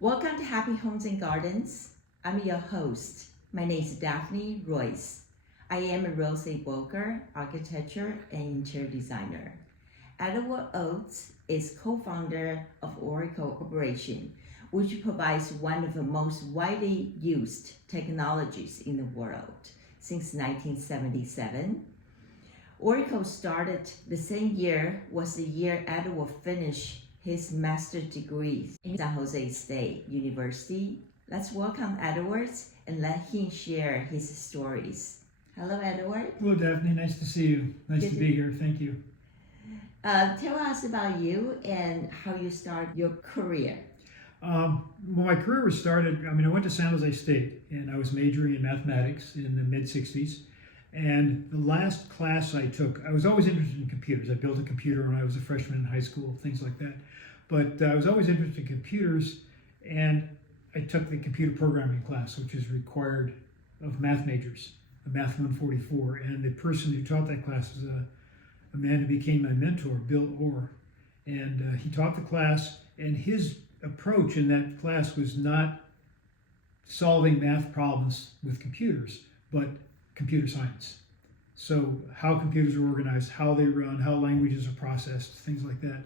Welcome to Happy Homes and Gardens. I'm your host. My name is Daphne Royce. I am a real estate broker, architecture, and interior designer. Edward Oates is co-founder of Oracle Corporation, which provides one of the most widely used technologies in the world since 1977. Oracle started the same year was the year Edward finished his master's degree in San Jose State University. Let's welcome Edward and let him share his stories. Hello, Edward. Hello, Daphne. Nice to see you. Nice to be here. Thank you. Tell us about you and how you started your career. Well, my career was started, I went to San Jose State and I was majoring in mathematics in the mid-60s. And the last class I took, I was always interested in computers. I built a computer when I was a freshman in high school, things like that. But I was always interested in computers, and I took the computer programming class, which is required of math majors, a Math 144. And the person who taught that class was a man who became my mentor, Bill Orr. And he taught the class, and his approach in that class was not solving math problems with computers, but computer science. So how computers are organized, how they run, how languages are processed, things like that.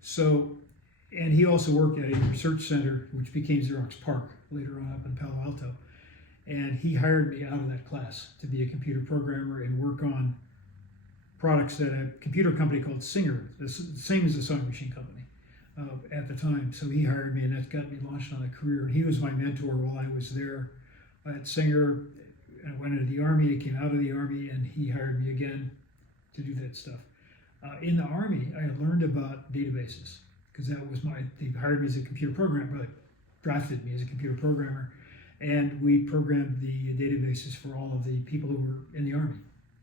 So, and he also worked at a research center, which became Xerox PARC later on up in Palo Alto. And he hired me out of that class to be a computer programmer and work on products at a computer company called Singer, the same as the sewing machine company at the time. So he hired me, and that got me launched on a career. And he was my mentor while I was there at Singer. I went into the Army, I came out of the Army, and he hired me again to do that stuff. In the Army, I learned about databases, because that was they hired me as a computer programmer, but drafted me as a computer programmer, and we programmed the databases for all of the people who were in the Army.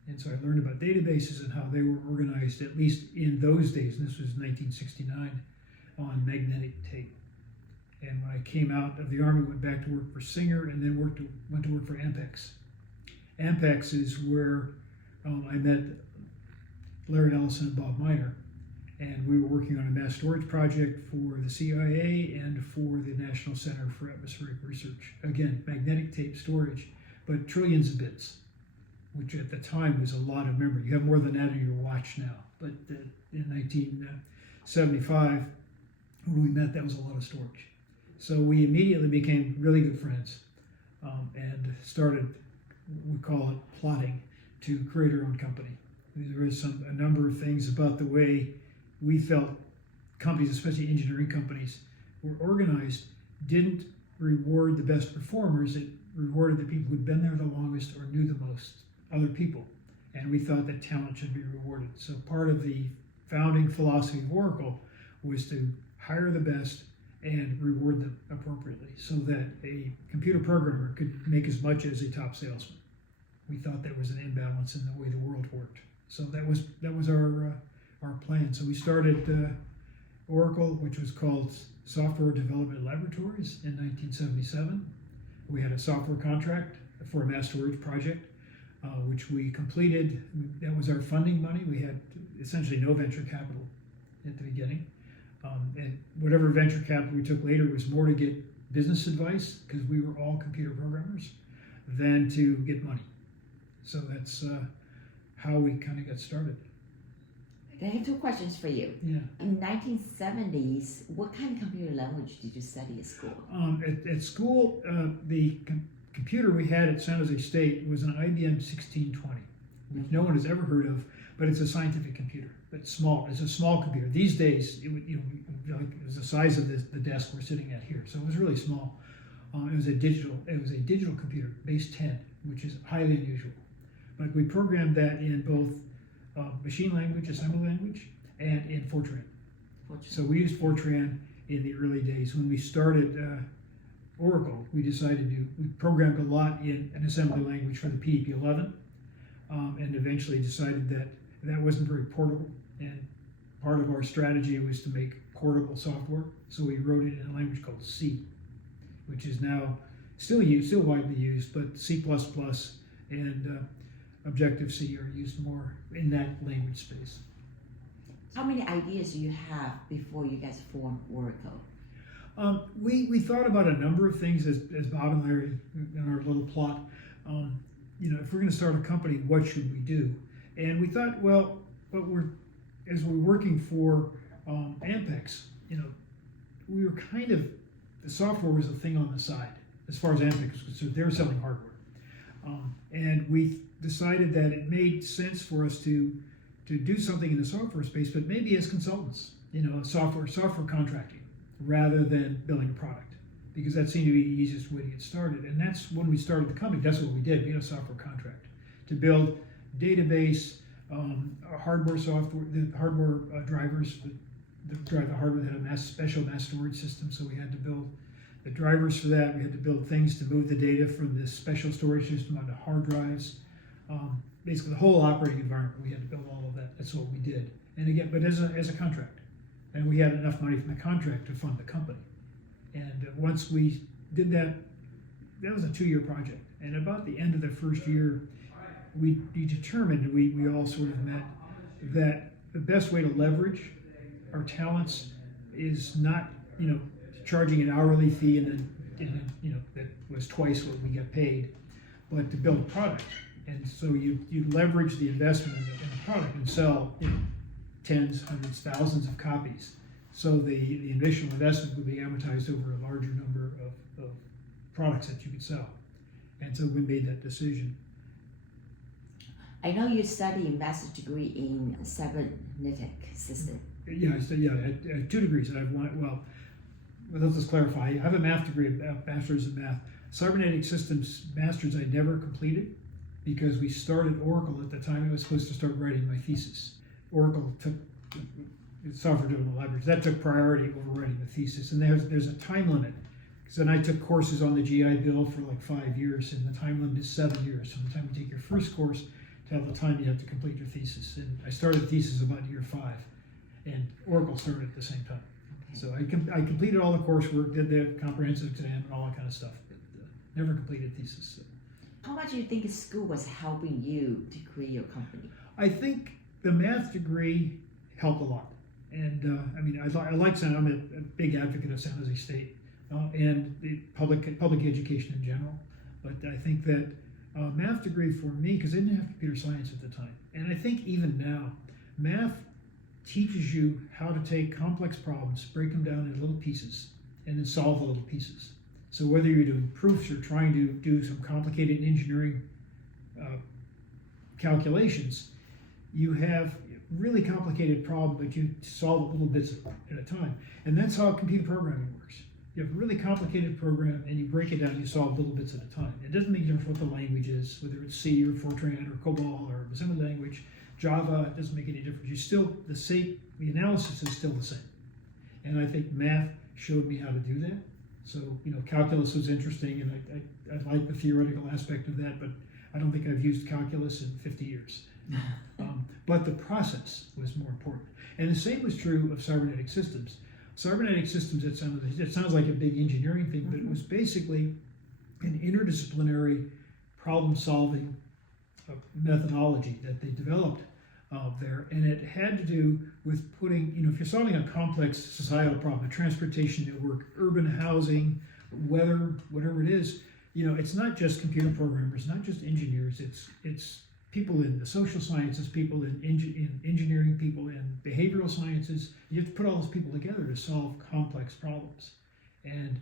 And so I learned about databases and how they were organized, at least in those days, and this was 1969, on magnetic tape. And when I came out of the Army, went back to work for Singer, and then went to work for Ampex. Ampex is where I met Larry Ellison and Bob Miner, and we were working on a mass storage project for the CIA and for the National Center for Atmospheric Research. Again, magnetic tape storage, but trillions of bits, which at the time was a lot of memory. You have more than that in your watch now, but in 1975, when we met, that was a lot of storage. So we immediately became really good friends and started, we call it plotting, to create our own company. There was a number of things about the way we felt companies, especially engineering companies, were organized, didn't reward the best performers. It rewarded the people who'd been there the longest or knew the most other people. And we thought that talent should be rewarded. So part of the founding philosophy of Oracle was to hire the best and reward them appropriately, so that a computer programmer could make as much as a top salesman. We thought there was an imbalance in the way the world worked. So that was our plan. So we started Oracle, which was called Software Development Laboratories, in 1977. We had a software contract for a mass storage project, which we completed. That was our funding money. We had essentially no venture capital at the beginning. And whatever venture capital we took later was more to get business advice, because we were all computer programmers, than to get money. So that's how we kind of got started. I have two questions for you. Yeah. In 1970s, what kind of computer language did you study at school? At school, the computer we had at San Jose State was an IBM 1620, which no one has ever heard of, but it's a scientific computer. It's small. It's a small computer. These days, it was the size of the desk we're sitting at here, so it was really small. It was a digital computer, base 10, which is highly unusual. But we programmed that in both machine language, assembly language, and in Fortran. So we used Fortran in the early days. When we started Oracle, we programmed a lot in an assembly language for the PDP-11, and eventually decided that wasn't very portable. And part of our strategy was to make portable software. So we wrote it in a language called C, which is now still widely used, but C++ and Objective-C are used more in that language space. How many ideas do you have before you guys formed Oracle? We thought about a number of things as Bob and Larry in our little plot. If we're going to start a company, what should we do? And we thought, well, as we're working for Ampex, we were the software was a thing on the side as far as Ampex was concerned. They were selling hardware, and we decided that it made sense for us to do something in the software space, but maybe as consultants, software contracting, rather than building a product, because that seemed to be the easiest way to get started. And that's when we started the company. That's what we did. We had a software contract to build database, hardware software, the hardware drivers that drive the hardware that had a special mass storage system. So we had to build the drivers for that. We had to build things to move the data from this special storage system onto hard drives. Basically, the whole operating environment, we had to build all of that. That's what we did. And again, but as a contract. And we had enough money from the contract to fund the company. And once we did that, that was a 2-year project. And about the end of the first year, we determined, we all sort of met, that the best way to leverage our talents is not, charging an hourly fee and then, that was twice what we get paid, but to build a product. And so you leverage the investment in the product and sell, tens, hundreds, thousands of copies. So the initial investment would be amortized over a larger number of products that you could sell. And so we made that decision. I know you studied a master's degree in cybernetic system. Yeah, I had 2 degrees, and I've wanted, well, let's just clarify. I have a math degree, a bachelor's in math. Cybernetic systems master's I never completed because we started Oracle at the time I was supposed to start writing my thesis. Oracle took software development libraries. That took priority over writing the thesis, and there's a time limit. Because then I took courses on the GI Bill for like 5 years, and the time limit is 7 years. From the time you take your first course to the time you have to complete your thesis. And I started thesis about year 5, and Oracle started at the same time. Okay. So I completed all the coursework, did the comprehensive exam, and all that kind of stuff, but never completed thesis. So. How much do you think school was helping you to create your company? I think the math degree helped a lot. And I like San. I'm a big advocate of San Jose State and the public education in general. But I think that math degree for me, because I didn't have computer science at the time, and I think even now, math teaches you how to take complex problems, break them down into little pieces, and then solve the little pieces. So whether you're doing proofs or trying to do some complicated engineering calculations, you have really complicated problem, but you solve little bits at a time. And that's how computer programming works. You have a really complicated program and you break it down, you solve little bits at a time. It doesn't make a difference what the language is, whether it's C or Fortran or COBOL or assembly language, Java, it doesn't make any difference. The analysis is still the same. And I think math showed me how to do that. So, calculus was interesting, and I like the theoretical aspect of that, but I don't think I've used calculus in 50 years. But the process was more important. And the same was true of cybernetic systems. Cybernetic systems, it sounds like a big engineering thing, but it was basically an interdisciplinary problem-solving methodology that they developed there. And it had to do with putting, if you're solving a complex societal problem, a transportation network, urban housing, weather, whatever it is, it's not just computer programmers, not just engineers, it's people in the social sciences, people in engineering, people in behavioral sciences. You have to put all those people together to solve complex problems. And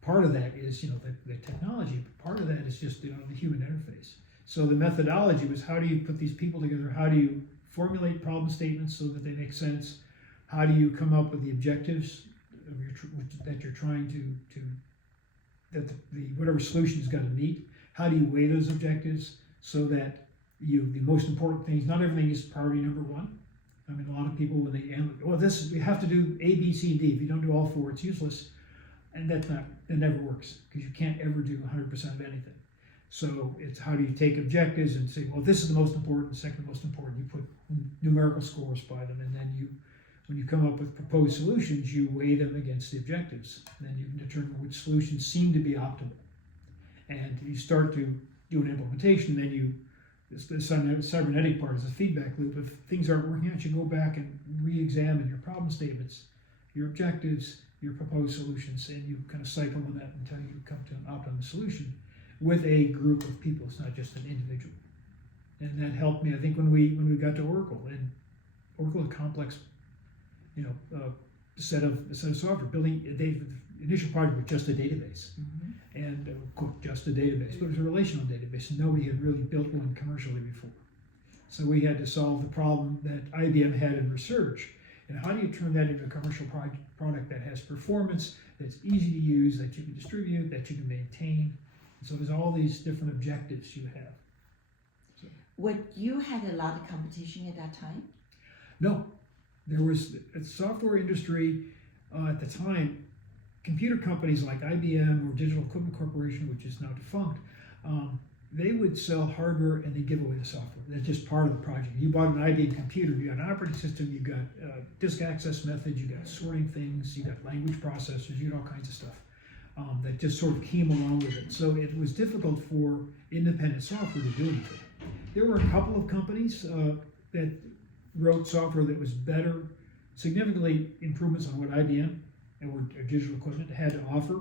part of that is, the technology, but part of that is just, the human interface. So the methodology was, how do you put these people together? How do you formulate problem statements so that they make sense? How do you come up with the objectives that you're trying that whatever solution has got to meet? How do you weigh those objectives so that the most important things, not everything is priority number 1. I mean, a lot of people, when we have to do A, B, C, D. If you don't do all 4, it's useless. And that never works, because you can't ever do 100% of anything. So it's how do you take objectives and say, well, this is the most important, second most important. You put numerical scores by them, and then when you come up with proposed solutions, you weigh them against the objectives. And then you can determine which solutions seem to be optimal. And you start to do an implementation, then the cybernetic part is a feedback loop. If things aren't working out, you go back and re-examine your problem statements, your objectives, your proposed solutions, and you kind of cycle on that until you come to an optimum solution with a group of people. It's not just an individual. And that helped me, I think, when we got to Oracle. And Oracle, a complex, set of software. Building, the initial project was just a database. And just a database, but it was a relational database. Nobody had really built one commercially before. So we had to solve the problem that IBM had in research. And how do you turn that into a commercial product that has performance, that's easy to use, that you can distribute, that you can maintain? And so there's all these different objectives you have. So, Would you had a lot of competition at that time? no, there was a software industry at the time. Computer companies like IBM or Digital Equipment Corporation, which is now defunct, they would sell hardware and they give away the software. That's just part of the project. You bought an IBM computer, you got an operating system, you got disk access methods, you got sorting things, you got language processors, you got all kinds of stuff that just sort of came along with it. So it was difficult for independent software to do anything. There were a couple of companies that wrote software that was better, significantly improvements on what IBM or Digital Equipment had to offer.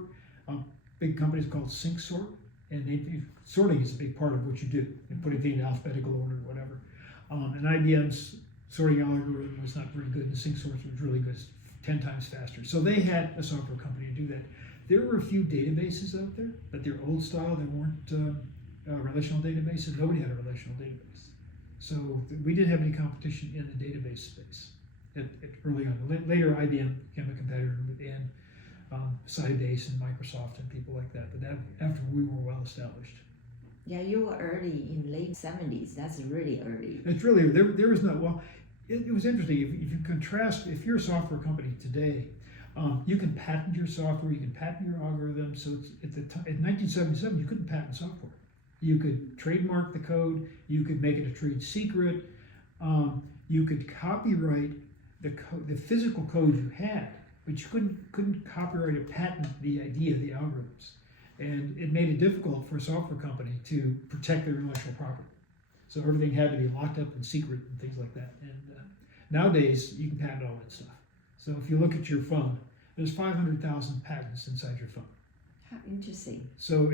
Big companies called SyncSort, and sorting is a big part of what you do, and putting things in alphabetical order or whatever. And IBM's sorting algorithm was not very good, and SyncSort was really good, 10 times faster. So they had a software company to do that. There were a few databases out there, but they're old style. They weren't relational databases. Nobody had a relational database. So we didn't have any competition in the database space early on. Later, IBM became a competitor within Sybase and Microsoft and people like that. But that after we were well established. Yeah, you were early in late 70s. That's really early. It's really, there was no, well, it was interesting. If you contrast, if you're a software company today, you can patent your software, you can patent your algorithm. So it's in 1977, you couldn't patent software. You could trademark the code, you could make it a trade secret, you could copyright the physical code you had, but you couldn't copyright or patent the idea, the algorithms. And it made it difficult for a software company to protect their intellectual property. So everything had to be locked up in secret and things like that. And nowadays, you can patent all that stuff. So if you look at your phone, there's 500,000 patents inside your phone. How interesting. So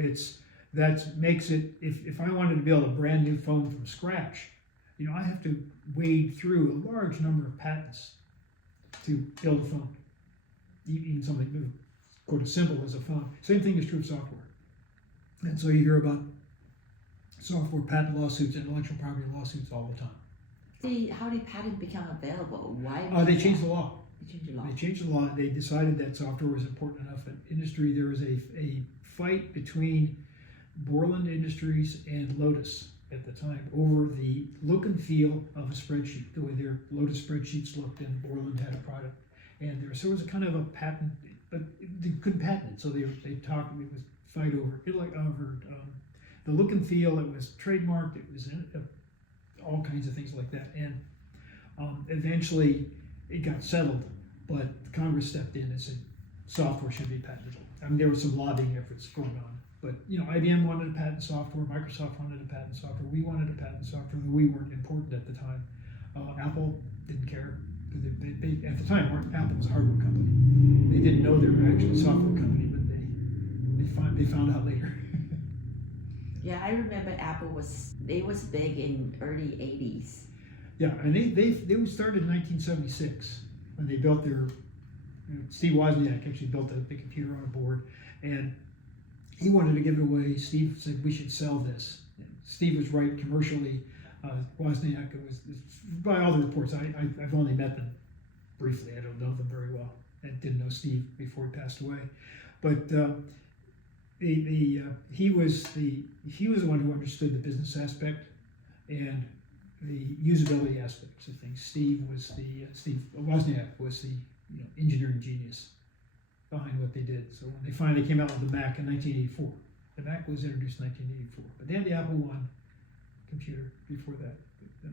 that makes it, if I wanted to build a brand new phone from scratch, I have to wade through a large number of patents to build a phone. Even something quote as simple as a phone. Same thing is true of software. And so you hear about software patent lawsuits and intellectual property lawsuits all the time. How did patent become available? Why? They changed the law. They changed the law. They changed the law. They decided that software was important enough in industry. There was a fight between Borland Industries and Lotus at the time over the look and feel of a spreadsheet, the way their Lotus spreadsheets looked, and Borland had a product. And there was a kind of a patent, but they couldn't patent it, so they talked. It was fight over it, like over the look and feel. It was trademarked. It was all kinds of things like that, and eventually it got settled. But Congress stepped in and said software should be patentable. I mean, there were some lobbying efforts going on, but IBM wanted to patent software, Microsoft wanted to patent software, we wanted to patent software. We weren't important at the time. Apple didn't care. They, at the time, Apple was a hardware company. They didn't know they were actually a software company, but they found out later. Yeah, I remember Apple was big in early 80s. Yeah, and they started in 1976 when they built their. Steve Wozniak actually built the computer on a board, and he wanted to give it away. Steve said we should sell this. And Steve was right commercially. Wozniak was, by all the reports, I've only met them briefly. I don't know them very well, and didn't know Steve before he passed away. But he was the one who understood the business aspect and the usability aspects of things. Steve Wozniak was the engineering genius behind what they did. So when they finally came out with the Mac in 1984, the Mac was introduced in 1984, but they had the Apple I computer before that.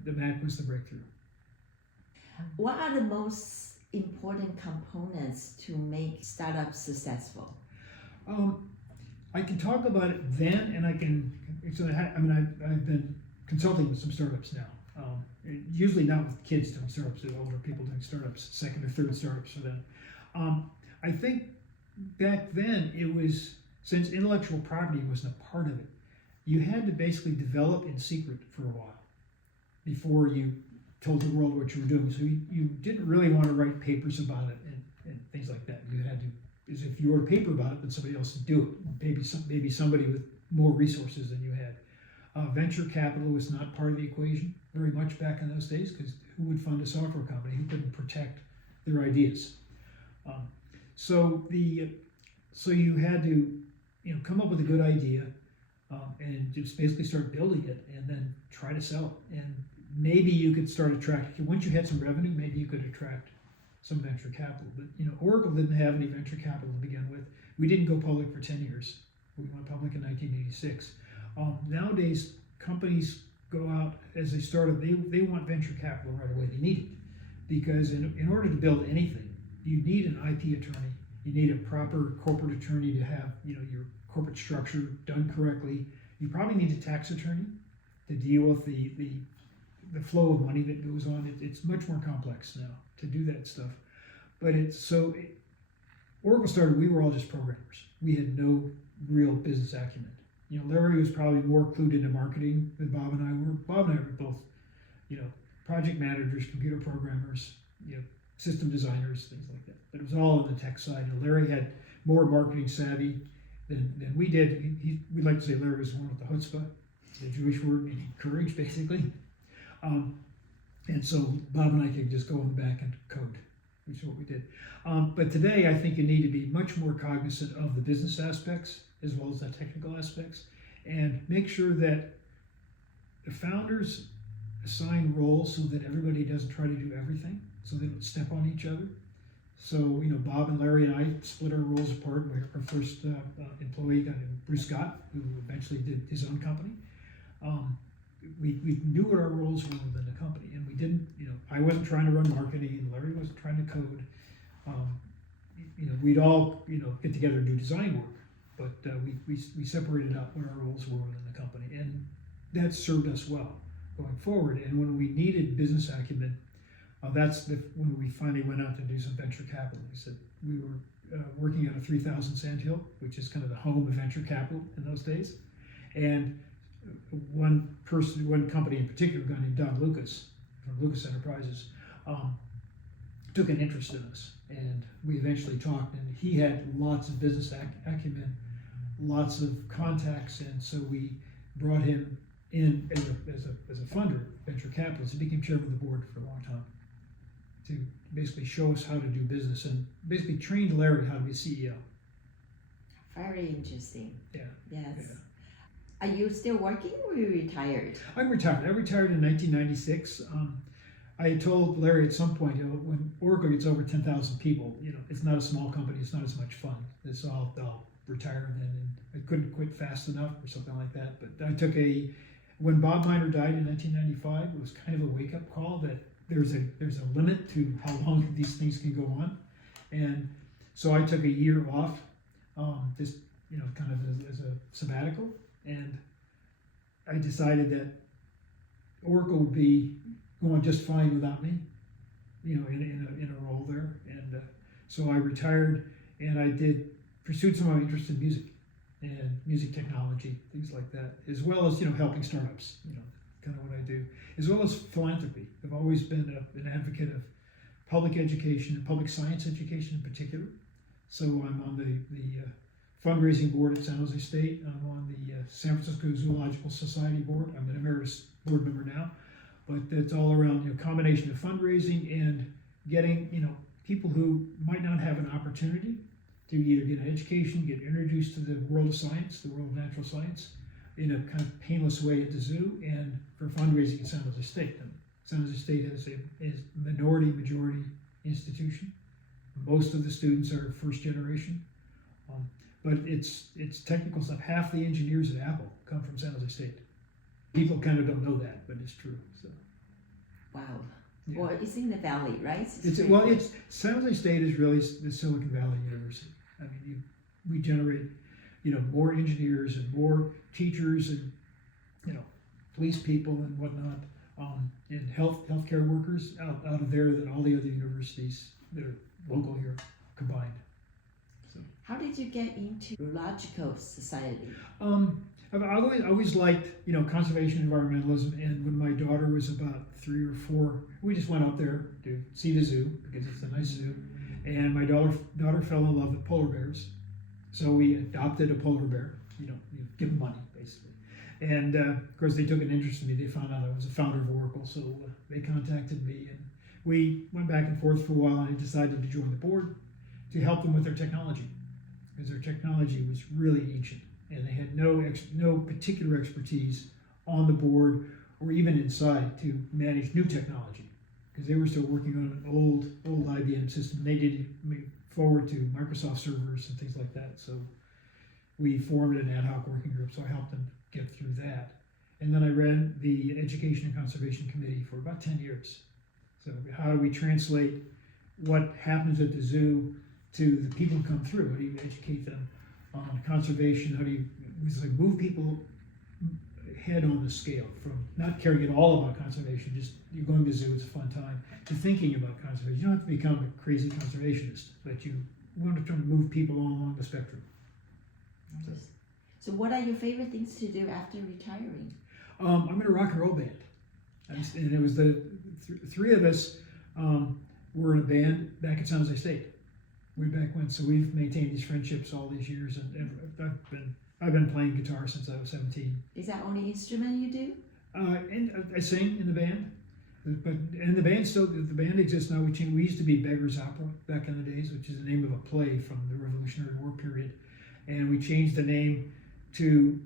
The Mac was the breakthrough. What are the most important components to make startups successful? I can talk about it then, and I've been consulting with some startups now. Usually not with kids doing startups, but older people doing startups, second or third startups for them. I think back then it was, since intellectual property wasn't a part of it, you had to basically develop in secret for a while before you told the world what you were doing. So you didn't really want to write papers about it and things like that. You had to, as if you wrote a paper about it, but somebody else would do it. Maybe somebody with more resources than you had. Venture capital was not part of the equation very much back in those days, because who would fund a software company who couldn't protect their ideas? So you had to, come up with a good idea, and just basically start building it, and then try to sell it. And maybe you could start attracting, once you had some revenue, maybe you could attract some venture capital. But Oracle didn't have any venture capital to begin with. We didn't go public for 10 years. We went public in 1986. Nowadays, companies go out as they start up. They want venture capital right away. They need it, because in order to build anything, you need an IP attorney. You need a proper corporate attorney to have your corporate structure done correctly. You probably need a tax attorney to deal with the flow of money that goes on. It's much more complex now to do that stuff. But Oracle started, we were all just programmers. We had no real business acumen. Larry was probably more clued into marketing than Bob and I were. Bob and I were both, project managers, computer programmers, system designers, things like that. But it was all on the tech side. Larry had more marketing savvy than we did. We'd like to say Larry was one with the chutzpah, the Jewish word meaning courage, basically. And so Bob and I could just go in the back and code, which is what we did. But today, I think you need to be much more cognizant of the business aspects as well as the technical aspects, and make sure that the founders assign roles so that everybody doesn't try to do everything, so they don't step on each other. So, Bob and Larry and I split our roles apart. Our first employee, Bruce Scott, who eventually did his own company. We knew what our roles were within the company, and we didn't, I wasn't trying to run marketing, and Larry wasn't trying to code. We'd all, get together and do design work, but we separated out what our roles were within the company, and that served us well going forward. And when we needed business acumen, when we finally went out to do some venture capital. We said we were working at a 3,000 Sandhill, which is kind of the home of venture capital in those days. And one company in particular, a guy named Don Lucas from Lucas Enterprises, took an interest in us. And we eventually talked, and he had lots of business acumen, lots of contacts, and so we brought him in as a funder, venture capitalist. He became chairman of the board for a long time to basically show us how to do business, and basically trained Larry how to be a CEO. Very interesting. Yeah. Yes. Yeah. Are you still working, or are you retired? I'm retired. I retired in 1996. I had told Larry at some point, when Oracle gets over 10,000 people, it's not a small company, it's not as much fun. I'll retire then, and I couldn't quit fast enough or something like that. But I took when Bob Miner died in 1995, it was kind of a wake-up call that there's a limit to how long these things can go on. And so I took a year off, just, kind of as a sabbatical. And I decided that Oracle would be going just fine without me, in a role there. And so I retired, and I pursued some of my interest in music and music technology, things like that, as well as, helping startups, kind of what I do, as well as philanthropy. I've always been an advocate of public education and public science education in particular. So I'm on the fundraising board at San Jose State. I'm on the San Francisco Zoological Society board. I'm an emeritus board member now, but it's all around, combination of fundraising and getting, people who might not have an opportunity to either get an education, get introduced to the world of science, the world of natural science, in a kind of painless way at the zoo, and for fundraising at San Jose State. And San Jose State is a majority institution. Most of the students are first generation, but it's technical stuff. Half the engineers at Apple come from San Jose State. People kind of don't know that, but it's true. So. Wow. Yeah. Well, it's in the valley, right? It's San Jose State is really the Silicon Valley University. I mean, we generate, more engineers and more teachers and, police people and whatnot, and healthcare workers out of there than all the other universities that are local here combined. How did you get into Zoological Society? I've always liked, conservation environmentalism, and when my daughter was about 3 or 4, we just went up there to see the zoo because it's a nice zoo, and my daughter fell in love with polar bears, so we adopted a polar bear. You give them money basically, and of course they took an interest in me. They found out I was a founder of Oracle, so they contacted me, and we went back and forth for a while, and I decided to join the board to help them with their technology, because their technology was really ancient. And they had no particular expertise on the board or even inside to manage new technology, because they were still working on an old IBM system. They did move forward to Microsoft servers and things like that. So we formed an ad hoc working group, so I helped them get through that. And then I ran the Education and Conservation Committee for about 10 years. So how do we translate what happens at the zoo to the people who come through? How do you educate them on conservation? How do you move people head on the scale from not caring at all about conservation, just you're going to the zoo, it's a fun time, to thinking about conservation. You don't have to become a crazy conservationist, but you want to try to move people along the spectrum. So what are your favorite things to do after retiring? I'm in a rock and roll band. And it was the three of us were in a band back at San Jose State. Way back when, so we've maintained these friendships all these years, and I've been playing guitar since I was 17. Is that only instrument you do? And I sing in the band, and the band exists now. We used to be Beggars Opera back in the days, which is the name of a play from the Revolutionary War period, and we changed the name to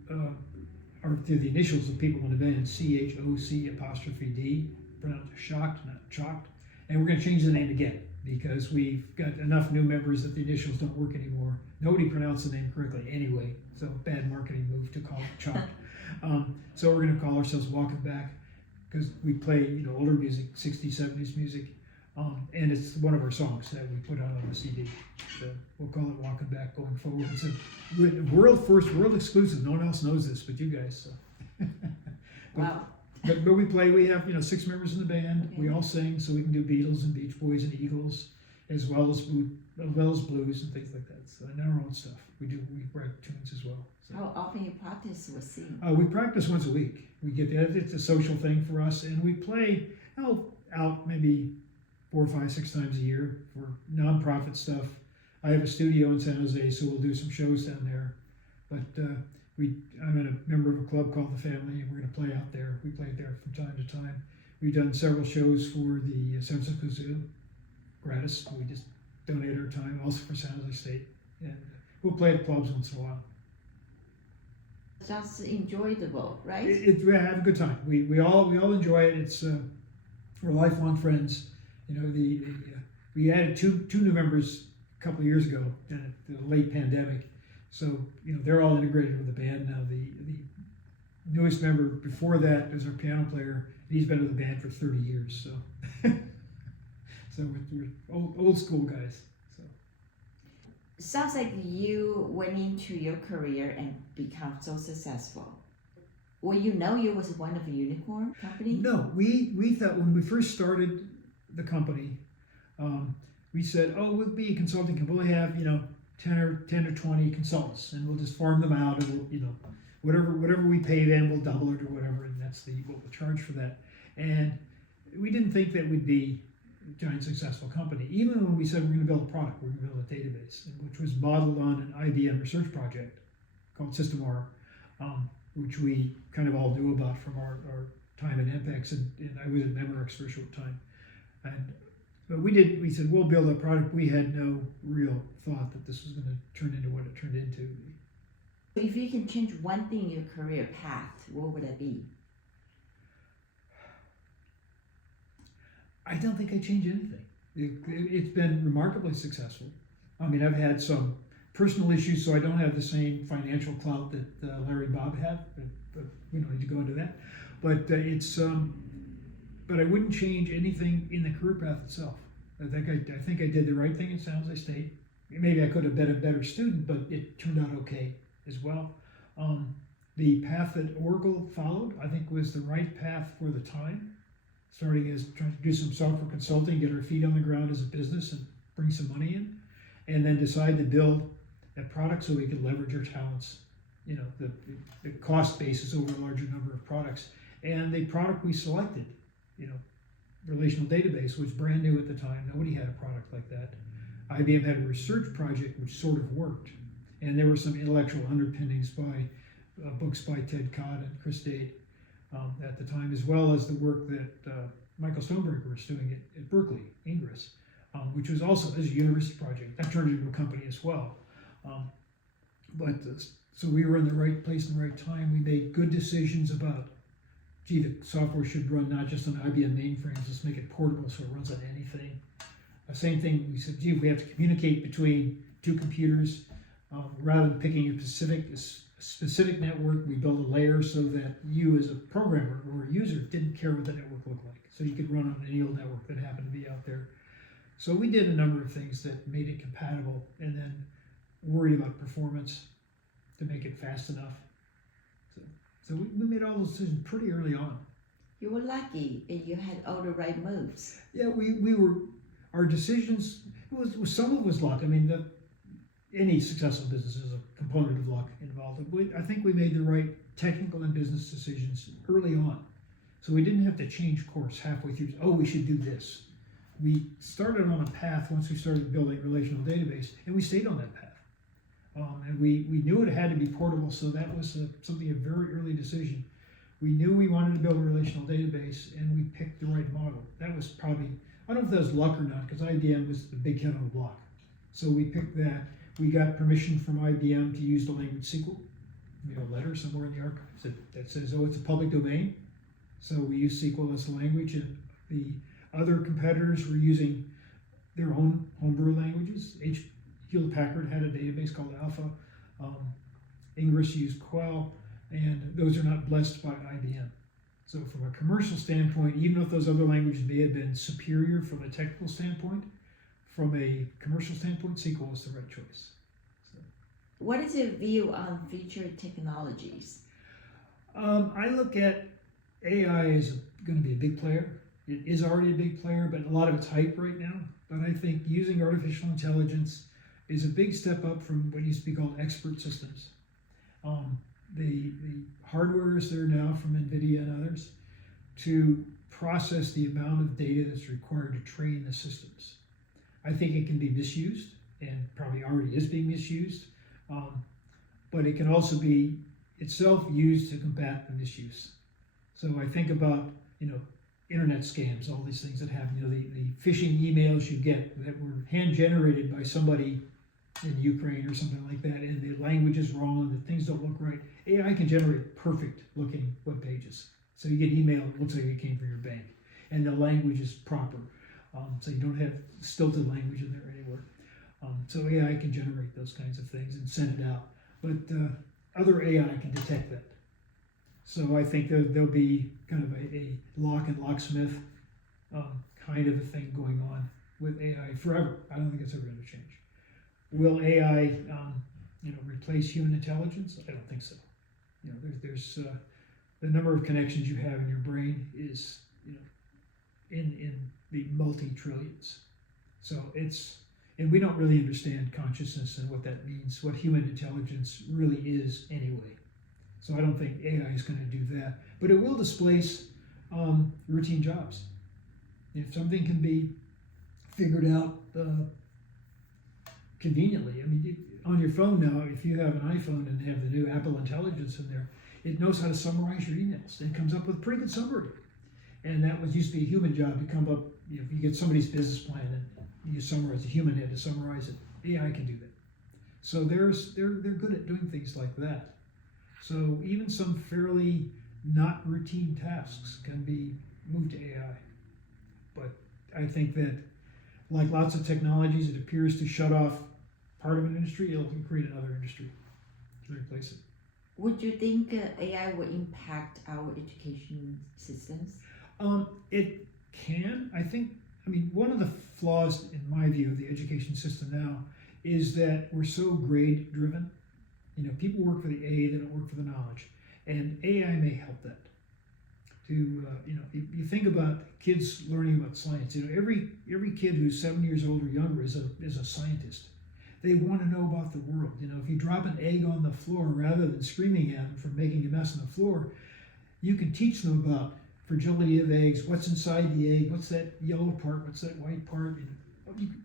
the initials of people in the band, CHOC''D, pronounced shocked, not chalked, and we're going to change the name again, because we've got enough new members that the initials don't work anymore. Nobody pronounced the name correctly anyway, so bad marketing move to call it Chalk. So we're going to call ourselves Walking Back, because we play older music, 60s, 70s music, and it's one of our songs that we put out on the CD. So we'll call it Walking Back going forward. It's a world first, world exclusive. No one else knows this but you guys. So. Wow. But we have 6 members in the band. Okay. We all sing, so we can do Beatles and Beach Boys and Eagles, as well as blues and things like that. So and our own stuff. We write tunes as well. So. How often you practice with singing? We practice once a week. We get that. It's a social thing for us, and we play out maybe 4, 5, 6 times a year for nonprofit stuff. I have a studio in San Jose, so we'll do some shows down there. But I'm a member of a club called The Family, and we're going to play out there. We play there from time to time. We've done several shows for the San Francisco Zoo, gratis. We just donate our time, also for San Jose State. And we'll play at clubs once in a while. Just enjoyable, right? We have a good time. We all enjoy it. It's we're lifelong friends. We added two new members a couple of years ago in the late pandemic. So, they're all integrated with the band now. The newest member before that is our piano player. He's been with the band for 30 years. So, we're old school guys. So. Sounds like you went into your career and become so successful. Well, you was one of a unicorn company? No, we thought when we first started the company, we said, we'll be a consulting company. We'll have, 10 or 20 consultants, and we'll just farm them out, and we'll, whatever we pay them, we'll double it or whatever, and that's what we'll charge for that. And we didn't think that we'd be a giant successful company. Even when we said we're going to build a product, we're going to build a database, which was modeled on an IBM research project called System-R, which we kind of all knew about from our time at Ampex, and I was at Memorex for a short time. But we said, we'll build a product. We had no real thought that this was going to turn into what it turned into. If you can change one thing in your career path, what would it be? I don't think I'd change anything. It's been remarkably successful. I mean, I've had some personal issues, so I don't have the same financial clout that Larry and Bob have. But we don't need to go into that. But but I wouldn't change anything in the career path itself. I think I did the right thing in San Jose State. Maybe I could have been a better student, but it turned out okay as well. The path that Oracle followed, I think, was the right path for the time. Starting as trying to do some software consulting, get our feet on the ground as a business and bring some money in, and then decide to build that product so we could leverage our talents. The cost basis over a larger number of products. And the product we selected, relational database, was brand new at the time. Nobody had a product like that. IBM had a research project which sort of worked. And there were some intellectual underpinnings by books by Ted Codd and Chris Dade at the time, as well as the work that Michael Stoneberger was doing at Berkeley, Ingress, which was also a university project. That turned into a company as well. So we were in the right place in the right time. We made good decisions about, the software should run not just on IBM mainframes, let's make it portable so it runs on anything. Same thing, we said, if we have to communicate between two computers, rather than picking a specific network, we built a layer so that you as a programmer or a user didn't care what the network looked like. So you could run on any old network that happened to be out there. So we did a number of things that made it compatible, and then worried about performance to make it fast enough. So we made all those decisions pretty early on. You were lucky and you had all the right moves. Yeah, our decisions, some of it was luck. I mean, any successful business is a component of luck involved. I think we made the right technical and business decisions early on. So we didn't have to change course halfway through. Oh, we should do this. We started on a path once we started building a relational database, and we stayed on that path. And we knew it had to be portable, so that was a very early decision. We knew we wanted to build a relational database, and we picked the right model. That was probably, I don't know if that was luck or not, because IBM was the big kid on the block. So we picked that. We got permission from IBM to use the language SQL. We have a letter somewhere in the archives that says, oh, it's a public domain. So we use SQL as a language, and the other competitors were using their own homebrew languages. Hewlett-Packard had a database called Alpha. Ingress used Quell, and those are not blessed by IBM. So from a commercial standpoint, even if those other languages may have been superior from a technical standpoint, from a commercial standpoint, SQL was the right choice. So, what is your view on future technologies? I look at AI as going to be a big player. It is already a big player, but a lot of it's hype right now. But I think using artificial intelligence is a big step up from what used to be called expert systems. The hardware is there now from NVIDIA and others to process the amount of data that's required to train the systems. I think it can be misused, and probably already is being misused, but it can also be itself used to combat the misuse. So I think about, internet scams, all these things that happen, the phishing emails you get that were hand-generated by somebody in Ukraine or something like that, and the language is wrong, the things don't look right. AI can generate perfect-looking web pages. So you get email, it looks like it came from your bank, and the language is proper. So you don't have stilted language in there anywhere. So AI can generate those kinds of things and send it out. But other AI can detect that. So I think there'll be kind of a lock and locksmith kind of a thing going on with AI forever. I don't think it's ever going to change. Will AI, replace human intelligence? I don't think so. There's the number of connections you have in your brain is, in the multi-trillions. So and we don't really understand consciousness and what that means, what human intelligence really is anyway. So I don't think AI is going to do that. But it will displace routine jobs. If something can be figured out conveniently, on your phone now, if you have an iPhone and have the new Apple Intelligence in there, it knows how to summarize your emails. It comes up with a pretty good summary. And that used to be a human job to come up, if you get somebody's business plan and you summarize, a human had to summarize it. AI can do that. So they're good at doing things like that. So even some fairly not routine tasks can be moved to AI. But I think that, like lots of technologies, it appears to shut off part of an industry, it'll create another industry to replace it. Would you think AI will impact our education systems? It can. One of the flaws, in my view, of the education system now is that we're so grade driven. People work for the A, they don't work for the knowledge. And AI may help that. You think about kids learning about science. Every kid who's 7 years old or younger is a scientist. they want to know about the world. You know, if you drop an egg on the floor rather than screaming at them for making a mess on the floor, you can teach them about fragility of eggs, what's inside the egg, what's that yellow part, what's that white part.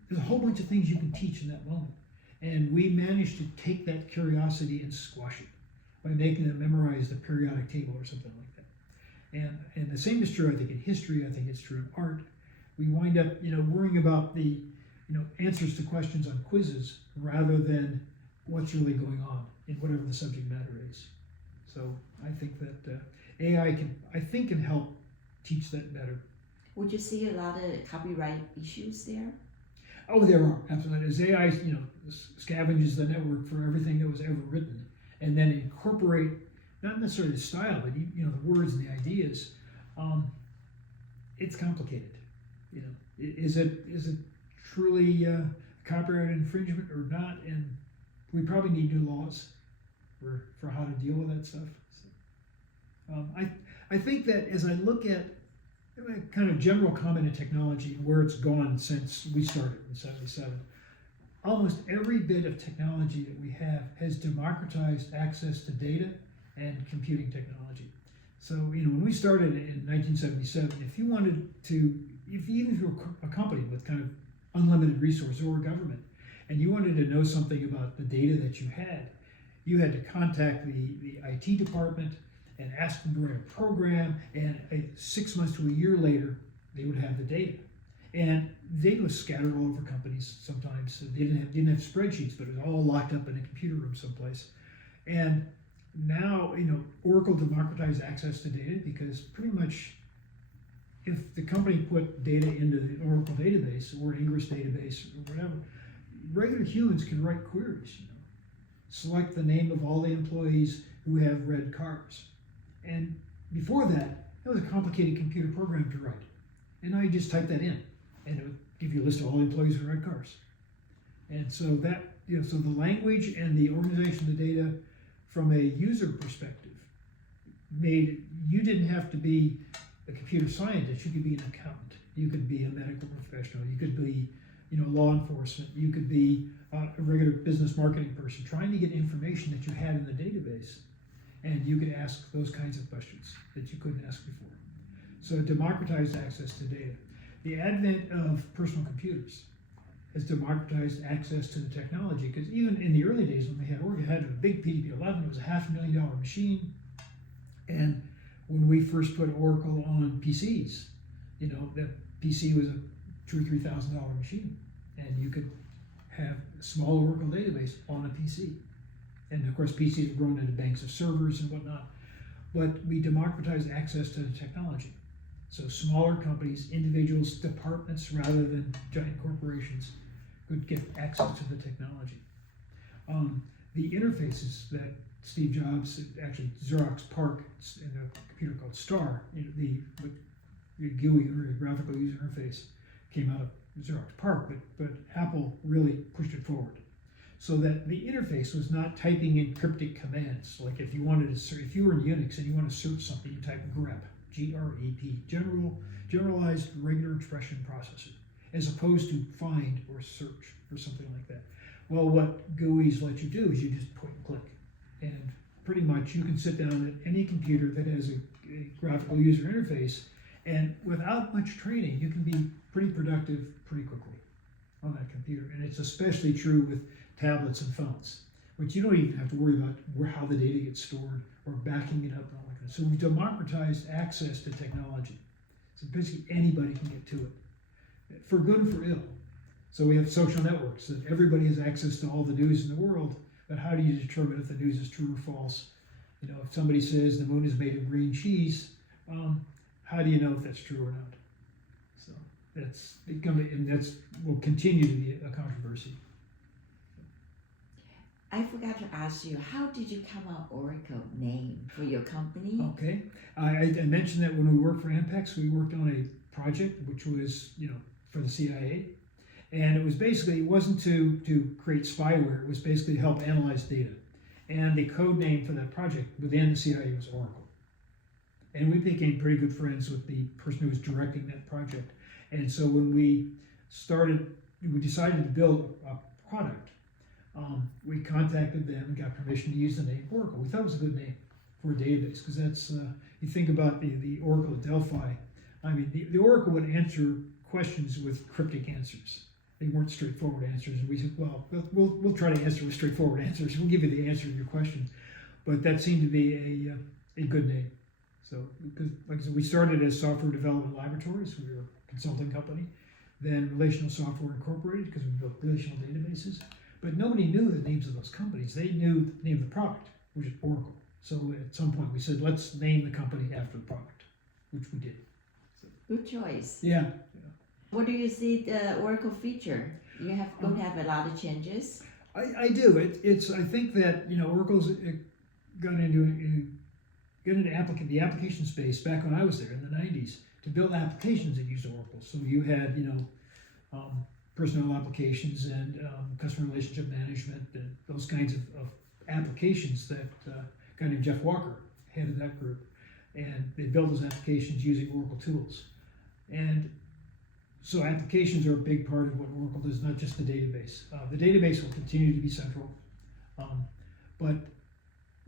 There's a whole bunch of things you can teach in that moment. And we managed to take that curiosity and squash it by making them memorize the periodic table or something like that. And the same is true, I think, in history. I think it's true in art. We wind up, worrying about the, answers to questions on quizzes rather than what's really going on in whatever the subject matter is. So I think that AI can help teach that better. Would you see a lot of copyright issues there? Oh, there are, absolutely. As AI, scavenges the network for everything that was ever written, and then incorporate not necessarily the style, but the words and the ideas. It's complicated. Is it truly copyright infringement or not? And we probably need new laws for how to deal with that stuff. So, I think that as I look at a kind of general comment in technology, where it's gone since we started in '77, almost every bit of technology that we have has democratized access to data and computing technology. So, when we started in 1977, even if you were a company with kind of unlimited resources or a government, and you wanted to know something about the data that you had to contact the IT department and ask them to write a program, and 6 months to a year later, they would have the data. And data was scattered all over companies sometimes. So they didn't have spreadsheets, but it was all locked up in a computer room someplace. And now, Oracle democratized access to data because pretty much if the company put data into the Oracle database or an Ingress database or whatever, regular humans can write queries, select the name of all the employees who have red cars. And before that was a complicated computer program to write. And now you just type that in, and it would give you a list of all the employees with red cars. And so that, so the language and the organization of the data from a user perspective made, you didn't have to be a computer scientist, you could be an accountant, you could be a medical professional, you could be, law enforcement, you could be a regular business marketing person trying to get information that you had in the database. And you could ask those kinds of questions that you couldn't ask before. So democratized access to data. The advent of personal computers has democratized access to the technology, because even in the early days when we had Oracle, had a big PDP-11, it was a $500,000 machine. And when we first put Oracle on PCs, that PC was a $2,000 or $3,000 machine, and you could have a small Oracle database on a PC. And of course, PCs have grown into banks of servers and whatnot. But we democratized access to the technology. So smaller companies, individuals, departments, rather than giant corporations, could get access to the technology. The interfaces that Steve Jobs, actually Xerox PARC, in a computer called STAR, the GUI, or the graphical user interface, came out of Xerox PARC, but Apple really pushed it forward. So that the interface was not typing in cryptic commands. Like if you wanted to search, if you were in Unix and you want to search something, you type grep, G-R-E-P, generalized regular expression processor, as opposed to find or search or something like that. Well, what GUIs let you do is you just point and click. And pretty much you can sit down at any computer that has a graphical user interface, and without much training, you can be pretty productive pretty quickly on that computer. And it's especially true with tablets and phones, which you don't even have to worry about how the data gets stored or backing it up and all that kind of stuff. So we've democratized access to technology. So basically anybody can get to it, for good and for ill. So we have social networks that everybody has access to all the news in the world, but how do you determine if the news is true or false? If somebody says the moon is made of green cheese, how do you know if that's true or not? So that will continue to be a controversy. I forgot to ask you, how did you come up Oracle name for your company? Okay, I mentioned that when we worked for Ampex, we worked on a project which was, for the CIA, and it was basically, it wasn't to create spyware, it was basically to help analyze data. And the code name for that project within the CIA was Oracle. And we became pretty good friends with the person who was directing that project. And so when we decided to build a product, We contacted them and got permission to use the name Oracle. We thought it was a good name for a database because that's, you think about the Oracle at Delphi. I mean, the Oracle would answer questions with cryptic answers. They weren't straightforward answers. And we said, well, we'll try to answer with straightforward answers. We'll give you the answer to your question. But that seemed to be a good name. So, because, like I said, we started as Software Development Laboratories. We were a consulting company. Then Relational Software Incorporated, because we built relational databases. But nobody knew the names of those companies. They knew the name of the product, which is Oracle. So at some point we said, let's name the company after the product, which we did. So, Good choice. yeah. What do you see the Oracle feature? You have going to have a lot of changes. I do. I think that, Oracle's got into the application space back when I was there in the 90s to build applications that used Oracle. So you had, personnel applications and customer relationship management and those kinds of applications that a guy named Jeff Walker headed that group. And they built those applications using Oracle tools. And so applications are a big part of what Oracle does, not just the database. The database will continue to be central, but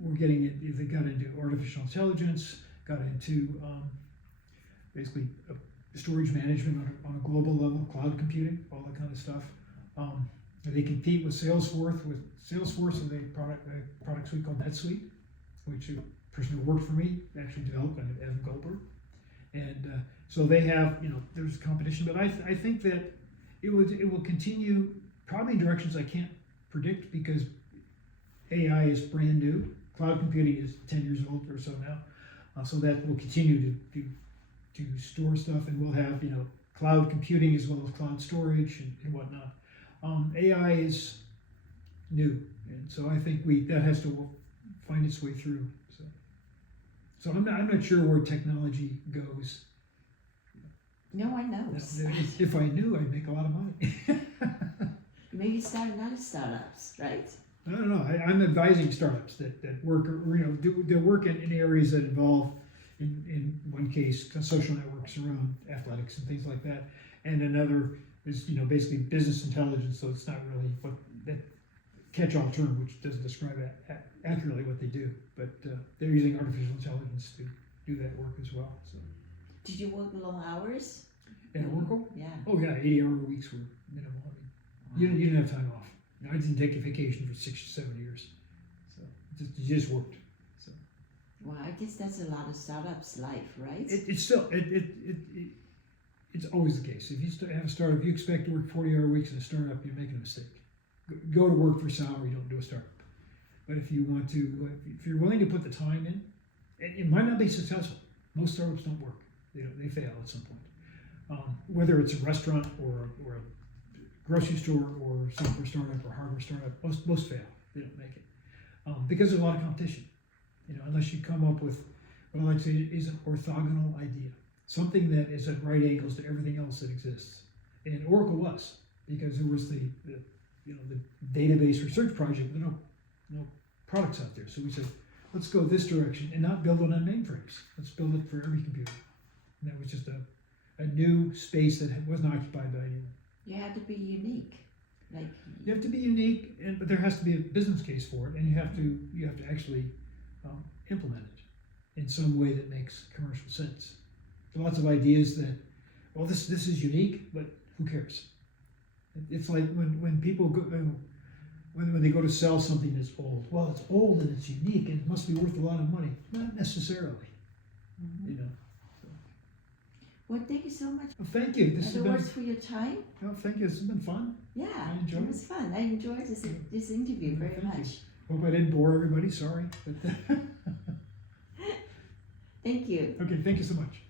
we're getting it. They got into artificial intelligence, got into basically storage management on a global level, cloud computing, all that kind of stuff. They compete with Salesforce with a product suite called NetSuite, which a person who worked for me actually developed, Evan Goldberg. And so they have, there's competition, but I think that it will continue probably in directions I can't predict because AI is brand new. Cloud computing is 10 years old or so now. So that will continue to store stuff, and we'll have, cloud computing as well as cloud storage and whatnot. AI is new, and so I think that has to find its way through. So I'm not sure where technology goes. No one knows. If I knew, I'd make a lot of money. Maybe start another startups, right? I don't know. I'm advising startups that work, they work in areas that involve, in one case, social networks around athletics and things like that, and another is basically business intelligence. So it's not really what that catch-all term, which doesn't describe accurately what they do, but they're using artificial intelligence to do that work as well. So. Did you work long hours? At Oracle? Yeah. Oh yeah, 80-hour weeks were minimal. I mean, you didn't have time off. I didn't take a vacation for 6 to 7 years, so you just worked. So. Well, I guess that's a lot of startups' life, right? It's still it's always the case. If you have a startup, you expect to work 40-hour weeks in a startup, you're making a mistake. Go to work for salary, don't do a startup. But if you want to, if you're willing to put the time in, it might not be successful. Most startups don't work. They fail at some point. Whether it's a restaurant or a grocery store or software startup or hardware startup, most fail. They don't make it because there's a lot of competition. Unless you come up with what I like to say is an orthogonal idea, something that is at right angles to everything else that exists. And Oracle was, because there was the database research project with no products out there. So we said, let's go this direction and not build it on mainframes. Let's build it for every computer. And that was just a new space that wasn't occupied by anyone. You have to be unique. You have to be unique, but there has to be a business case for it, and you have to actually implement it in some way that makes commercial sense. There are lots of ideas that, well, this is unique, but who cares? It's like when people go, when they go to sell something that's old. Well, it's old and it's unique and it must be worth a lot of money. Not necessarily, Mm-hmm. Well, thank you so much. Well, thank you. This has been. For your time. Oh, thank you. This has been fun. Yeah, I enjoyed it was fun. I enjoyed this interview very Thank you. much. Hope I didn't bore everybody. Sorry. But Thank you. okay. Thank you so much.